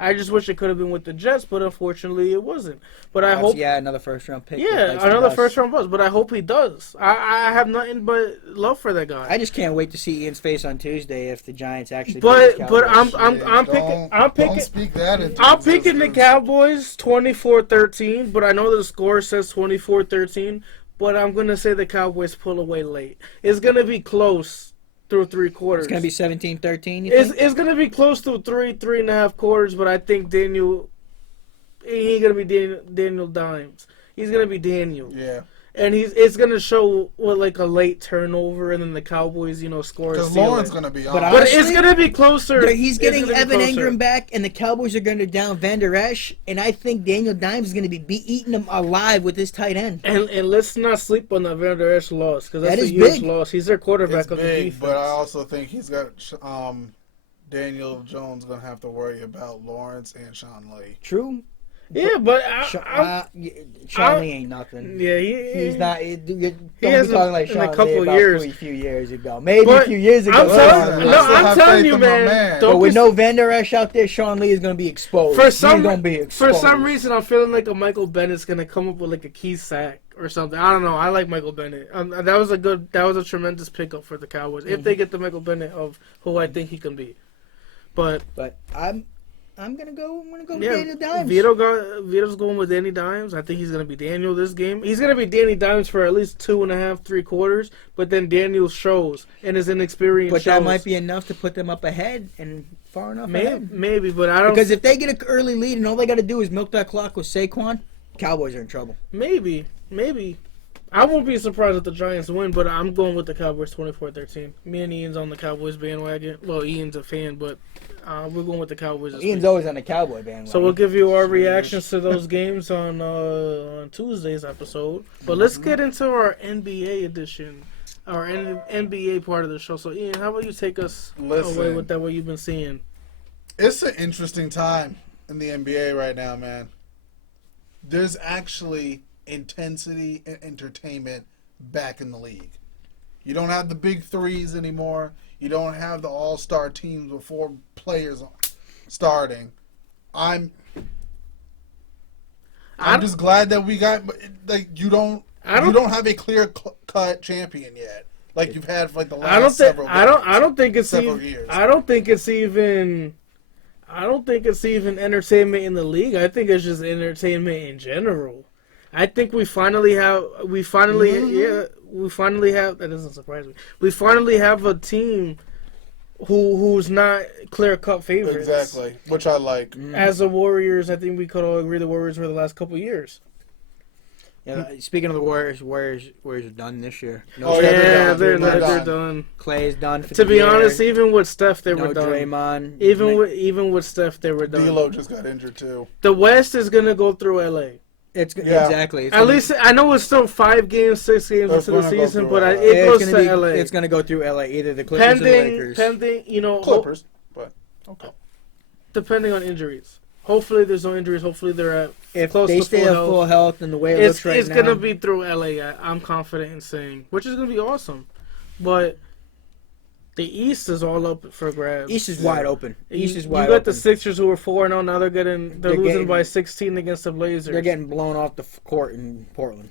I just wish it could have been with the Jets, but unfortunately it wasn't. But I hope... Yeah, another first-round pick. Yeah, another first-round buzz, but I hope he does. I have nothing but love for that guy. I just can't wait to see Ian's face on Tuesday if the Giants actually... But I'm picking Don't speak that into I'm picking the Cowboys 24-13, but I know the score says 24-13, but I'm going to say the Cowboys pull away late. It's going to be close through 3 quarters. It's going to be 17-13, It's going to be close to 3.5 quarters, but I think Daniel... He ain't going to be Daniel Dimes. He's going to be Daniel. Yeah. And it's going to show with like a late turnover, and then the Cowboys, score. Because Lauren's going to be on. But it's going to be closer. He's getting Evan Ingram back, and the Cowboys are going to down Van Der Esch, and I think Daniel Dimes is going to be eating them alive with his tight end. And let's not sleep on that Van Der Esch loss, because that's a huge loss. He's their quarterback of the defense. But I also think he's got Daniel Jones going to have to worry about Lawrence and Sean Lee. True. Yeah, but Sean Lee ain't nothing. Yeah, he's not. Don't be hasn't talking like Sean in a couple Lee years. A few years ago. Maybe a few years ago. I'm telling you, man. But with no Van Der Esch out there, Sean Lee is going to be exposed. For some reason, I'm feeling like a Michael Bennett's going to come up with like a key sack or something. I don't know. I like Michael Bennett. That was a tremendous pickup for the Cowboys if they get the Michael Bennett of who I think he can be. But I'm gonna go with Danny Dimes. Vito's going with Danny Dimes. I think he's gonna be Daniel this game. He's gonna be Danny Dimes for at least 2.5, 3 quarters. But then Daniel shows and his inexperience. But that might be enough to put them up ahead and far enough ahead. Maybe, but I don't. Because if they get an early lead and all they got to do is milk that clock with Saquon, Cowboys are in trouble. Maybe. I won't be surprised if the Giants win, but I'm going with the Cowboys 24-13. Me and Ian's on the Cowboys bandwagon. Well, Ian's a fan, but we're going with the Cowboys. Ian's always on the Cowboy bandwagon. So we'll give you our reactions to those games on Tuesday's episode. But let's get into our NBA edition, our NBA part of the show. So, Ian, how about you take us away with that, what you've been seeing? It's an interesting time in the NBA right now, man. There's actually intensity and entertainment back in the league. You don't have the big threes anymore. You don't have the all-star teams with 4 players starting. I'm just glad that we got you don't have a clear-cut champion yet, like you've had for like the last several years. I don't think it's even entertainment in the league. I think it's just entertainment in general. I think we finally have that doesn't surprise me. We finally have a team who's not clear-cut favorites. Exactly, which I like. As the Warriors, I think we could all agree the Warriors were the last couple of years. Yeah, speaking of the Warriors are done this year. They're done. Clay's done. To be honest, even with Steph, they were done. Draymond. Even with Steph, they were done. D'Lo just got injured too. The West is gonna go through LA. Exactly. At least I know it's still 5 games, 6 games into the season, but it goes to LA. It's going to go through LA, either the Clippers or the Lakers. Pending, Clippers, but okay. Depending on injuries. Hopefully there's no injuries. Hopefully they're at close to full health and the way it looks right now. It's going to be through LA. I'm confident in saying, which is going to be awesome. But the East is all up for grabs. East is wide open. You got the Sixers who were 4-0. Now they're losing by 16 against the Blazers. They're getting blown off the court in Portland.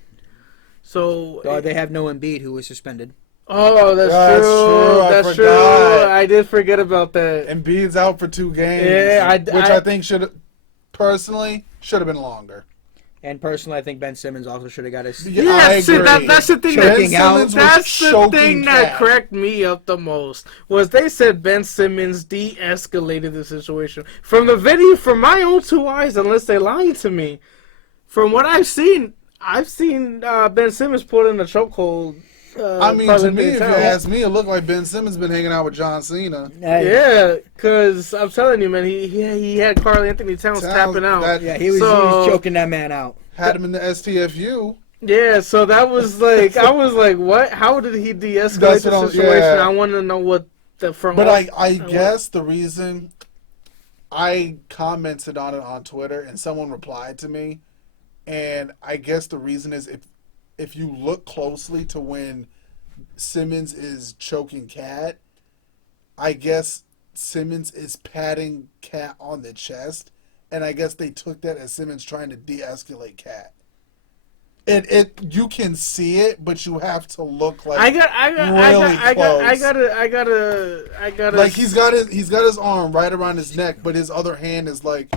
So they have no Embiid, who was suspended. Oh, that's true. I did forget about that. Embiid's out for 2 games. Yeah, I think should have been longer. And personally, I think Ben Simmons also should have got his. Yeah, see, that's the thing. That's the thing that Cat. cracked me up the most was they said Ben Simmons de-escalated the situation from the video, from my own 2 eyes. Unless they lying to me, from what I've seen Ben Simmons put in a chokehold. To me, if you ask me, it looked like Ben Simmons been hanging out with John Cena. Yeah, because I'm telling you, man, he had Karl Anthony Towns tapping out. He was choking that man out. Had him in the STFU. Yeah, so that was like, I was like, what? How did he de-escalate the situation? I want to know what the front. But I guess the reason I commented on it on Twitter, and someone replied to me, and I guess the reason is if you look closely to when Simmons is choking Cat, I guess Simmons is patting Cat on the chest, and I guess they took that as Simmons trying to de-escalate Cat. You can see it, but you have to look like I gotta like he's got his arm right around his neck, but his other hand is like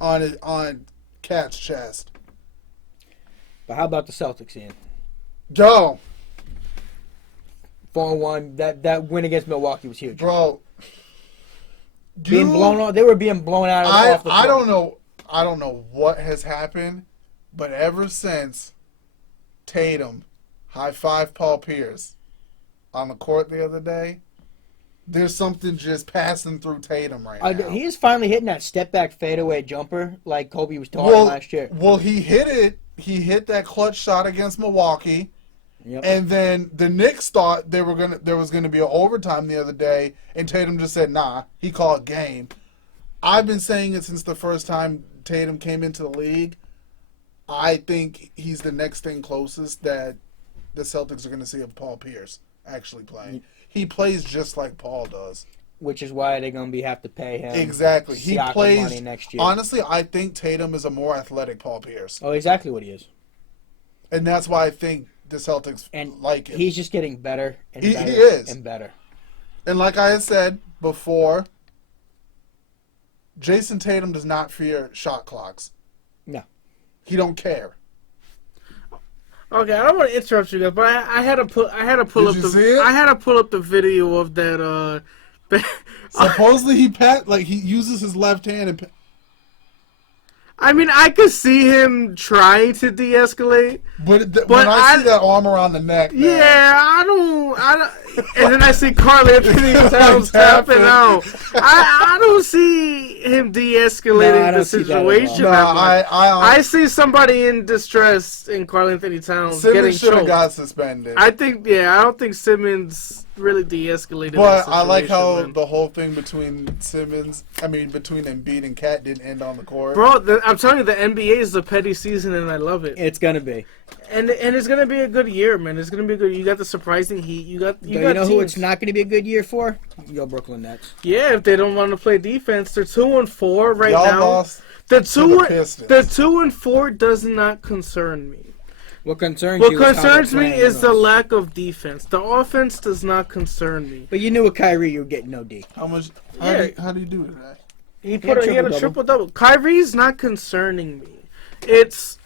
on Cat's chest. But how about the Celtics, Ian? Go. 4-1. That win against Milwaukee was huge, bro. They were being blown out off the court. I don't know what has happened. But ever since Tatum high-fived Paul Pierce on the court the other day, there's something just passing through Tatum right now. He is finally hitting that step-back fadeaway jumper like Kobe was talking last year. Well, he hit it. He hit that clutch shot against Milwaukee. Yep. And then the Knicks thought there was gonna be an overtime the other day, and Tatum just said, nah, he called game. I've been saying it since the first time Tatum came into the league. I think he's the next thing closest that the Celtics are going to see of Paul Pierce actually playing. He plays just like Paul does. Which is why they're going to have to pay him. Exactly. He plays money next year. Honestly, I think Tatum is a more athletic Paul Pierce. Oh, exactly what he is. And that's why I think the Celtics like him. He's just getting better and better he is. And better. And like I had said before, Jason Tatum does not fear shot clocks. No. He don't care. Okay, I don't want to interrupt you guys, but I had to pull up the video of that. Supposedly he uses his left hand and. I mean, I could see him trying to de-escalate, but when I see that arm around the neck, man. Yeah, I don't, and then I see Karl Anthony Towns tapping out. I don't see him de-escalating the situation. I see somebody in distress in Karl Anthony Towns getting choked. Simmons should have got suspended. I don't think Simmons really de-escalated. But I like how the whole thing between Embiid and Cat didn't end on the court. Bro, I'm telling you, the NBA is a petty season, and I love it. It's gonna be, and it's gonna be a good year, man. It's gonna be good. You got the surprising Heat. You know teams. Who it's not gonna be a good year for? Your Brooklyn Nets. Yeah, if they don't want to play defense, they're 2-4 right Y'all now. Lost the 2-4 does not concern me. What concerns me is the lack of defense. The offense does not concern me. But you knew with Kyrie you were getting no D. How do you do that? He had a triple-double. Kyrie's not concerning me.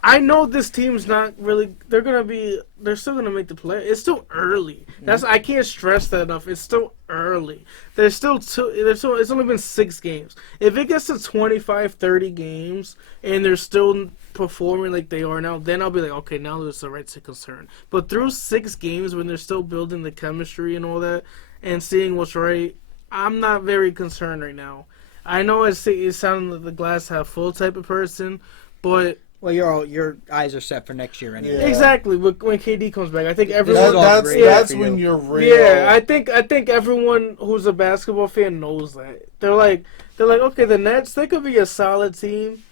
I know this team's not really. They're still gonna make the play. It's still early. I can't stress that enough. It's still early. It's only been 6 games. If it gets to 25, 30 games and they're still performing like they are now, then I'll be like, okay, now there's the right to concern. But through 6 games when they're still building the chemistry and all that and seeing what's right, I'm not very concerned right now. I know it sounded like the glass half full type of person, but well, your eyes are set for next year anyway. Yeah. Exactly. When KD comes back, I think everyone. That's when you're real. Yeah, I think everyone who's a basketball fan knows that. They're like, okay, the Nets, they could be a solid team,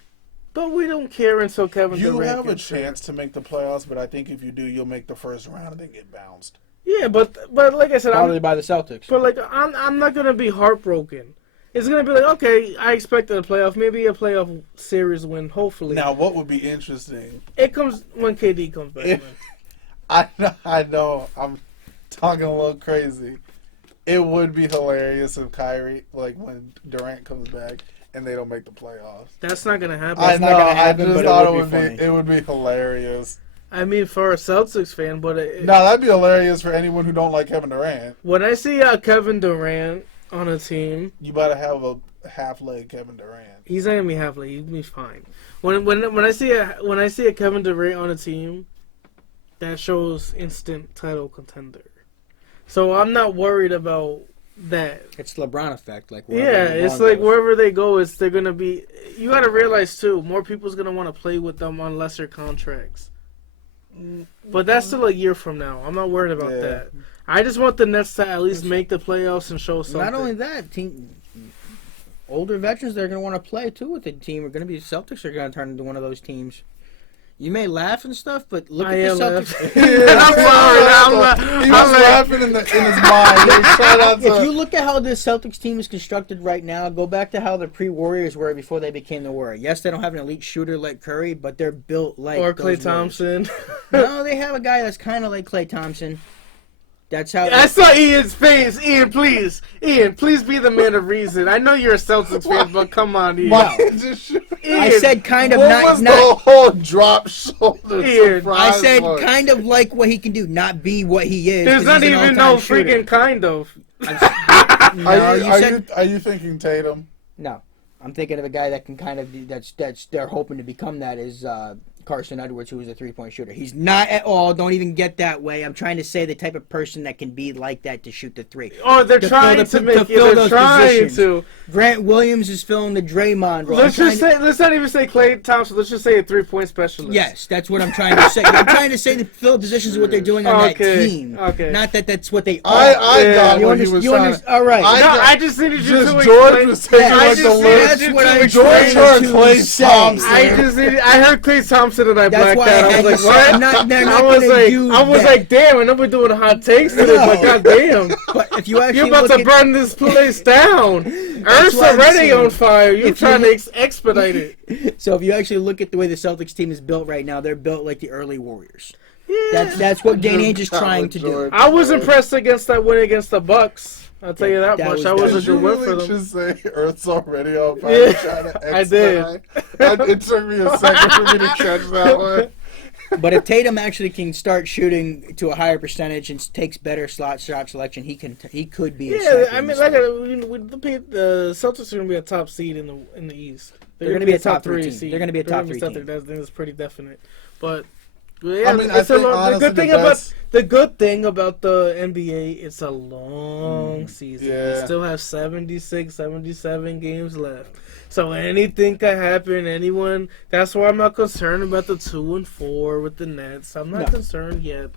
but we don't care until Kevin Durant. You have a chance to make the playoffs, but I think if you do, you'll make the first round and then get bounced. Yeah, but like I said, probably by the Celtics. But like, I'm not gonna be heartbroken. It's going to be like, okay, I expected a playoff, maybe a playoff series win, hopefully. Now, what would be interesting? It comes when KD comes back. I know, I'm talking a little crazy. It would be hilarious if Kyrie, like when Durant comes back and they don't make the playoffs. That's not going to happen. I know, I just thought it would be hilarious. I mean, for a Celtics fan, but... No, that'd be hilarious for anyone who don't like Kevin Durant. When I see Kevin Durant on a team, you better have a half-leg Kevin Durant. He's not gonna be half-leg. He'll be fine. When I see a Kevin Durant on a team, that shows instant title contender. So I'm not worried about that. It's LeBron effect, like it's like wherever they go, they're gonna be. You gotta realize too, more people's gonna want to play with them on lesser contracts. But that's still a year from now. I'm not worried about that. I just want the Nets to at least make the playoffs and show something. Not only that, older veterans that are going to want to play too with the team are going to be the Celtics are going to turn into one of those teams. You may laugh and stuff, but look at the Celtics. I'm sorry. He was laughing in his mind. If you look at how this Celtics team is constructed right now, go back to how the pre-Warriors were before they became the Warriors. Yes, they don't have an elite shooter like Curry, but they're built like or Klay Thompson. No, they have a guy that's kind of like Klay Thompson. That's how. I saw Ian's face. Ian, please be the man of reason. I know you're a Celtics fan, but come on, Ian. I said kind of what was the whole drop shoulder? Ian, I said kind of like what he can do, not be what he is. There's not even no freaking kind of. Are you thinking Tatum? No, I'm thinking of a guy that can kind of that's they're hoping to become that is Carson Edwards, who is a three-point shooter. He's not at all. Don't even get that way. I'm trying to say the type of person that can be like that to shoot the three. Oh, they're trying to make it. They're trying to. Grant Williams is filling the Draymond role. Let's not even say Klay Thompson. Let's just say a three-point specialist. Yes, that's what I'm trying to say. I'm trying to say the fill positions is what they're doing on that team. Okay. Not that's what they are. I got what he was trying. All right. I just needed you to George was taking like the words. That's what I'm George heard Klay Thompson. I heard Klay Thompson and I blacked out. I was like, what? I was like, damn, I know we're doing hot takes today, but goddamn. But if you actually you're about to burn this place down. Earth's already on fire. You're trying to expedite it. So if you actually look at the way the Celtics team is built right now, they're built like the early Warriors. Yeah. That's what Danny Ainge is trying to do. I was impressed against that win against the Bucks. I'll tell you that much. That was a good win for them. Did you really just say Earth's already on fire? Yeah, I did. It took me a second for me to catch that one. But if Tatum actually can start shooting to a higher percentage and takes better shot selection, he could be. Yeah, I mean, like the Celtics are going to be a top seed in the East. They're going to be a top 3 seed. They're going to be a top 3 team. That's pretty definite. But yeah, I mean, the good thing about the NBA, it's a long season. Yeah. You still have 76, 77 games left. So anything could happen. That's why I'm not concerned about the 2 and 4 with the Nets. I'm not concerned yet.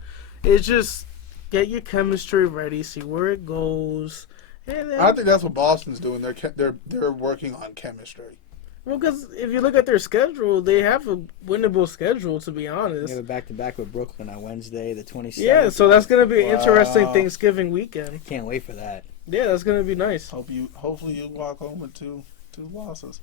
It's just get your chemistry ready, see where it goes. And then, I think that's what Boston's doing. They're working on chemistry. Well, because if you look at their schedule, they have a winnable schedule, to be honest. They have a back-to-back with Brooklyn on Wednesday, the 27th. Yeah, so that's going to be an interesting Thanksgiving weekend. Can't wait for that. Yeah, that's going to be nice. Hopefully you walk home with two losses.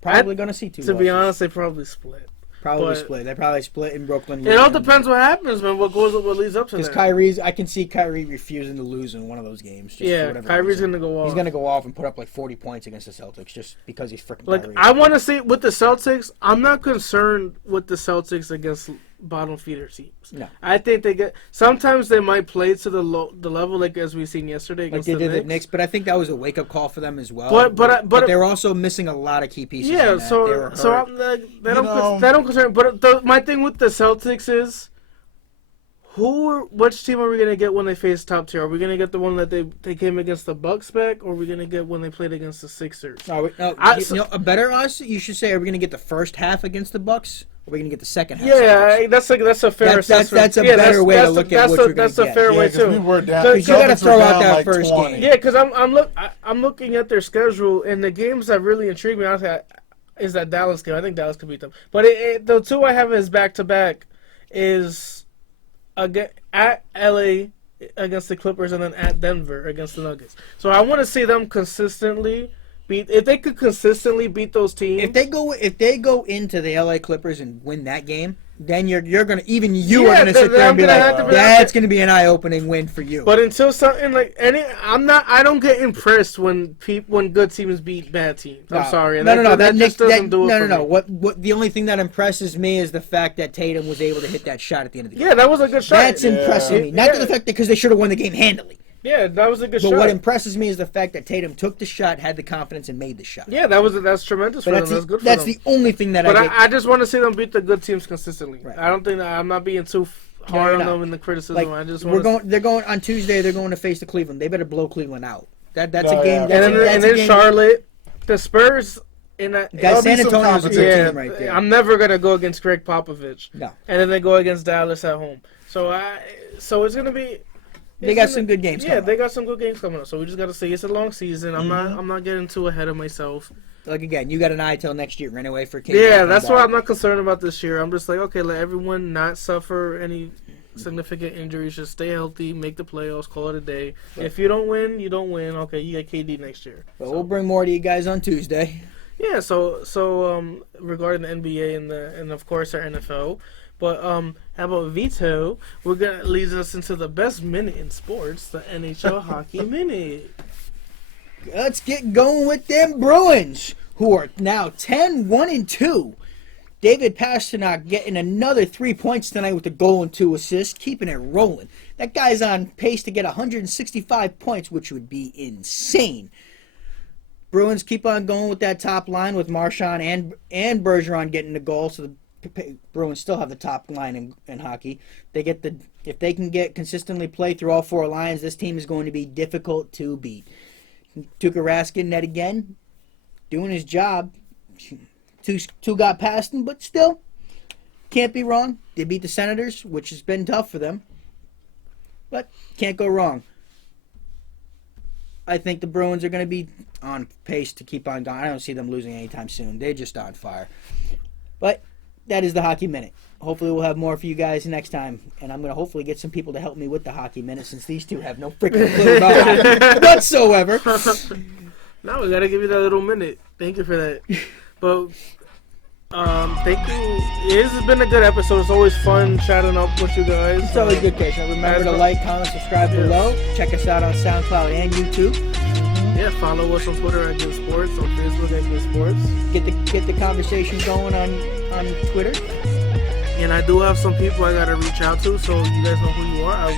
Probably going to see 2 losses. To be honest, they probably split. Split. They probably split in Brooklyn. It all depends what happens, man. What leads up to that? Because I can see Kyrie refusing to lose in one of those games. Kyrie's going to go off. He's going to go off and put up like 40 points against the Celtics just because he's freaking Kyrie. I want to see with the Celtics, I'm not concerned with the Celtics against bottom feeder teams. No. I think sometimes they might play to the level like as we seen yesterday against the Knicks. But I think that was a wake up call for them as well. But they're also missing a lot of key pieces. Yeah, so I'm like, they don't concern. But my thing with the Celtics is, which team are we gonna get when they face top tier? Are we gonna get the one that they came against the Bucks back, or are we gonna get when they played against the Sixers? A better us. You should say, are we gonna get the first half against the Bucks? Or are we gonna get the second half? Yeah, that's a fair assessment. That's a better way to look at what you're gonna get. That's a fair way too. We were down. You gotta throw out that first 20. game. Yeah, because I'm looking at their schedule, and the games that really intrigue me is that Dallas game. I think Dallas could beat them. But the 2 I have is back to back is at LA against the Clippers and then at Denver against the Nuggets. So I want to see them consistently if they could consistently beat those teams. If they go into the LA Clippers and win that game, then you're gonna are gonna sit there and be like, that's gonna be an eye-opening win for you. But until something like I don't get impressed when good teams beat bad teams. I'm sorry. That just doesn't do it for me. What the only thing that impresses me is the fact that Tatum was able to hit that shot at the end of the game. Yeah, that was a good shot. That's impressing me. Not the fact that because they should have won the game handily. Yeah, that was a good shot. But what impresses me is the fact that Tatum took the shot, had the confidence, and made the shot. Yeah, that's tremendous for them. That's good for them. That's the only thing that I just want to see them beat the good teams consistently. Right. I don't think I'm not being too hard on them in the criticism. I just want they're going on Tuesday. They're going to face the Cleveland. They better blow Cleveland out. That's a game. And then Charlotte, the Spurs. San Antonio's a good team right there. I'm never gonna go against Greg Popovich. No. And then they go against Dallas at home. So it's gonna be. They got some good games. Yeah, they got some good games coming up. So we just got to see. It's a long season. I'm not getting too ahead of myself. Like again, you got an eye till next year anyway for KD. Yeah, that's why I'm not concerned about this year. I'm just like, okay, let everyone not suffer any significant injuries. Just stay healthy, make the playoffs, call it a day. Yeah. If you don't win, you don't win. Okay, you got KD next year. But we'll bring more to you guys on Tuesday. Yeah. So regarding the NBA and of course our NFL. But how about Vito? Leads us into the best minute in sports, the NHL Hockey Minute. Let's get going with them Bruins, who are now 10-1-2. David Pastrnak getting another 3 points tonight with a goal and 2 assists, keeping it rolling. That guy's on pace to get 165 points, which would be insane. Bruins keep on going with that top line with Marchand and Bergeron getting the goal, so the Bruins still have the top line in hockey. If they can consistently play through all 4 lines, this team is going to be difficult to beat. Tuukka Rask net again, doing his job. Two got past him, but still can't be wrong. They beat the Senators, which has been tough for them, but can't go wrong. I think the Bruins are going to be on pace to keep on going. I don't see them losing anytime soon. They're just on fire. But that is the Hockey Minute. Hopefully we'll have more for you guys next time. And I'm going to hopefully get some people to help me with the Hockey Minute since these two have no freaking clue about it whatsoever. Now we got to give you that little minute. Thank you for that. But thank you. It has been a good episode. It's always fun chatting up with you guys. It's always good, Case. Remember to like, comment, subscribe below. Check us out on SoundCloud and YouTube. Yeah, follow us on Twitter at Giv Sports, on Facebook at Giv Sports. Get the conversation going on Twitter. And I do have some people I gotta reach out to, so you guys know who you are.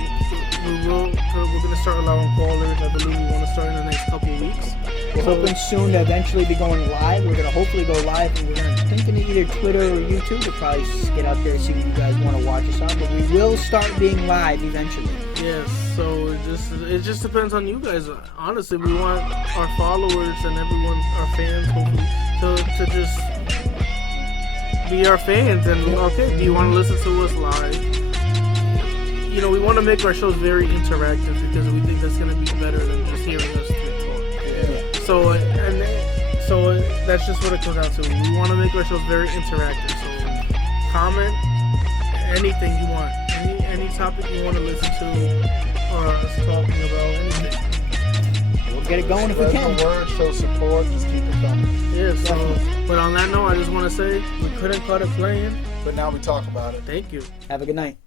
We're gonna start allowing callers. I believe we want to start in the next couple of weeks. We're hoping soon to eventually be going live. We're gonna hopefully go live, and we're thinking of either Twitter or YouTube. We'll probably just get out there and see what you guys want to watch us on. But we will start being live eventually. Yes, so it just depends on you guys. Honestly, we want our followers and everyone, our fans, hopefully, to just be our fans. And okay, do you want to listen to us live? You know, we want to make our shows very interactive because we think that's going to be better than just hearing us talk. Yeah. So that's just what it comes down to. We want to make our shows very interactive. So comment anything you want, any topic you want to listen to, or us talking about anything. We'll get it going if we can. The word, show support, just keep it coming. Yeah. So, but on that note, I just want to say we couldn't cut it playing, but now we talk about it. Thank you. Have a good night.